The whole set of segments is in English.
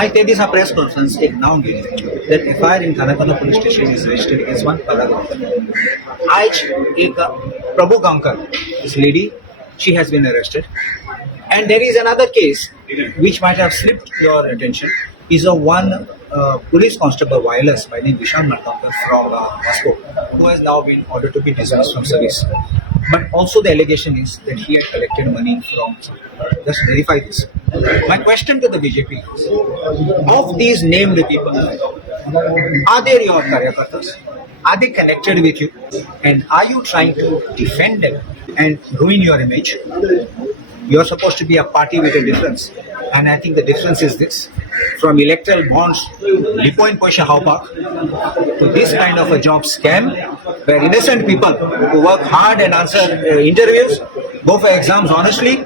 I take this press conference एक नाम that FIR in Kanakana police station is registered against one Paragankar. आज एक Prabhu Gankar, this lady, she has been arrested. And there is another case which might have slipped your attention. Is a one police constable wireless by name Vishal Markankar from Moscow, who has now been ordered to be dismissed from service. But also the allegation is that he had collected money from some. Just verify this. My question to the BJP is, of these named people, are they your karyakartas? Are they connected with you? And are you trying to defend them and ruin your image? You're supposed to be a party with a difference. And I think the difference is this. From electoral bonds, Lipoin Poisha Haupak, to this kind of a job scam, where innocent people who work hard and answer interviews, go for exams honestly,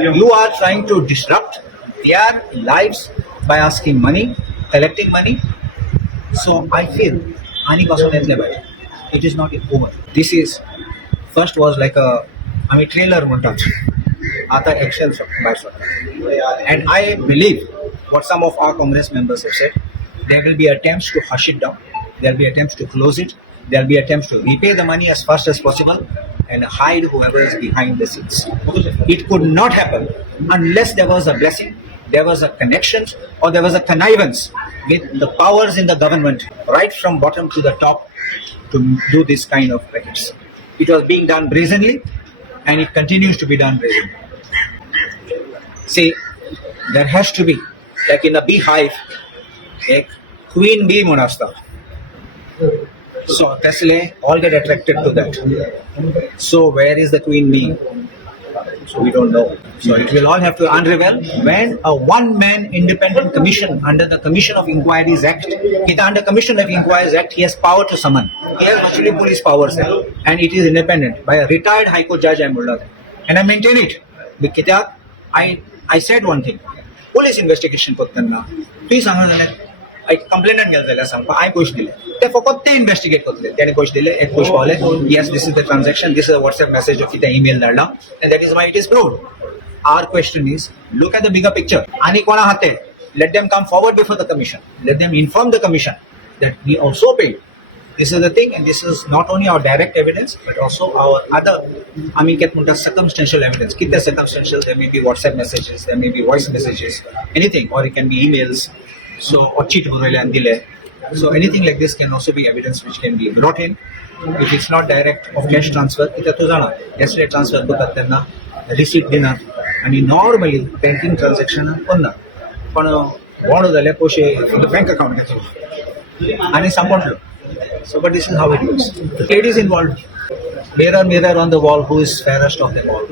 you are trying to disrupt their lives by asking money, collecting money. So I feel, it is not over. This is, first was like a, trailer montage. आता Excel and I believe what some of our Congress members have said, there will be attempts to hush it down, there will be attempts to close it, there will be attempts to repay the money as fast as possible and hide whoever is behind the scenes. It could not happen unless there was a blessing, there was a connection, or there was a connivance with the powers in the government right from bottom to the top to do this kind of rackets. It was being done brazenly and it continues to be done brazenly. See, there has to be, like in a beehive, a queen bee monasta. So Tesla all get attracted to that. So where is the queen bee? So we don't know. So it will all have to unravel when a one-man independent commission under the Commission of Inquiries Act, under Commission of Inquiries Act, he has power to summon. He has actually police powers there. And it is independent by a retired High Court judge and I maintain it. Because I said one thing. Police investigation करताना तुम्ही सांगा जाल्यार एक complainant गेल जाल्यार सांगपा हांवें पयशे दिले ते फकत ते इन्व्हेस्टिगेट करतले त्याने पयशे दिले एक पयशे Pawle yes this is the transaction, this is a WhatsApp message of कितें email धाडला and that is why it is proved. Our question is, look at the bigger picture. आनी कोणा हाते, let them come forward before the commission, let them inform the commission that we also paid. This is the thing, and this is not only our direct evidence, but also our other, circumstantial evidence. Kitne circumstantial, there may be WhatsApp messages, there may be voice messages, anything, or it can be emails. So, or cheat andile. So anything like this can also be evidence which can be brought in. If it's not direct of cash transfer, ita to jana. Yesterday transfer to kattena, receipt dinner, and normally banking transaction ponna. Pano, one of the leposhe bank account and it's important. So, but this is how it works. The ladies involved. Mirror, mirror on the wall, who is fairest of them all?